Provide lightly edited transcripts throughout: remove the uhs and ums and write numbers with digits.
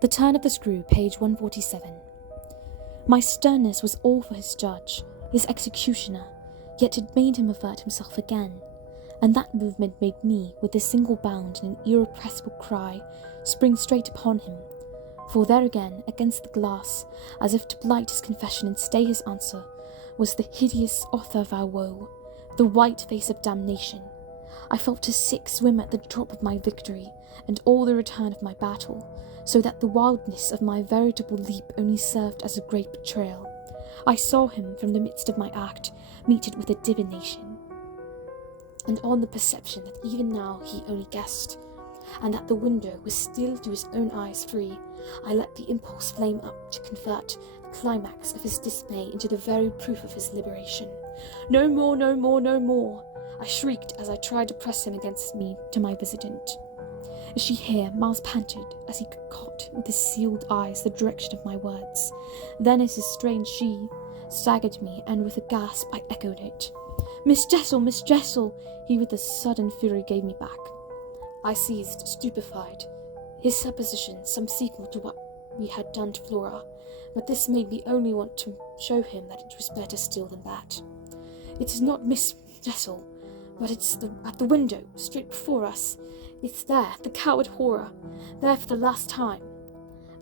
The Turn of the Screw, page 147. My sternness was all for his judge, his executioner, yet it made him avert himself again, and that movement made me, with a single bound and an irrepressible cry, spring straight upon him. For there again, against the glass, as if to blight his confession and stay his answer, was the hideous author of our woe, the white face of damnation. I felt a sick swim at the drop of my victory, and all the return of my battle, so that the wildness of my veritable leap only served as a great betrayal. I saw him, from the midst of my act, meet it with a divination, and on the perception that even now he only guessed, and that the window was still to his own eyes free, I let the impulse flame up to convert the climax of his dismay into the very proof of his liberation. "No more, no more, no more!" I shrieked as I tried to press him against me to my visitant. "Is she here?" Miles panted as he caught with his sealed eyes the direction of my words. Then, as his strange she staggered me, and with a gasp I echoed it. "Miss Jessel! Miss Jessel!" He with a sudden fury gave me back. I seized, stupefied. His supposition, some sequel to what we had done to Flora, but this made me only want to show him that it was better still than that. "It is not Miss Jessel, but it's at the window, straight before us. It's there, the coward horror, there for the last time."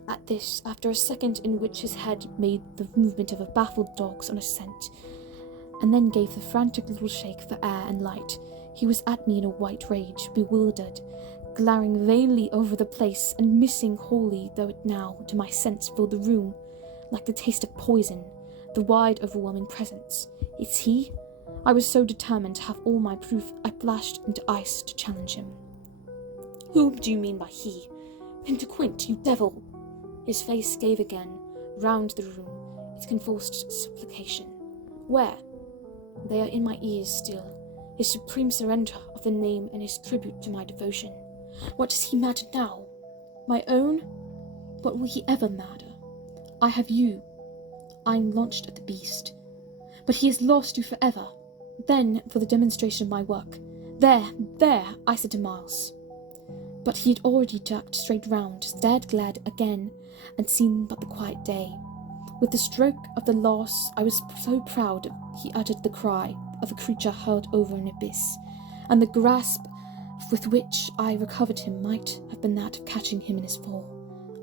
At this, after a second in which his head made the movement of a baffled dog's on a scent, and then gave the frantic little shake for air and light, he was at me in a white rage, bewildered, glaring vainly over the place, and missing wholly, though it now, to my sense, filled the room, like the taste of poison, the wide overwhelming presence. "It's he?" I was so determined to have all my proof, I flashed into ice to challenge him. "Whom do you mean by he? Pinter Quint, you devil!" His face gave again, round the room, its convulsed supplication. "Where?" "They are in my ears still, his supreme surrender of the name and his tribute to my devotion." "What does he matter now?" "My own? What will he ever matter? I have you. I am launched at the beast. But he has lost you forever. Then, for the demonstration of my work. There, I said to Miles. But he had already ducked straight round, stared glad again, and seen but the quiet day. With the stroke of the loss, I was so proud he uttered the cry of a creature hurled over an abyss, and the grasp with which I recovered him might have been that of catching him in his fall.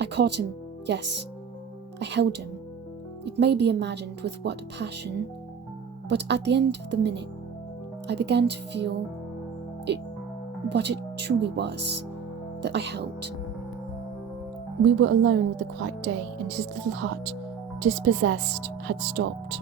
I caught him, yes. I held him. It may be imagined with what a passion, but at the end of the minute, I began to feel what it truly was that I held. We were alone with the quiet day, and his little hut, dispossessed, had stopped.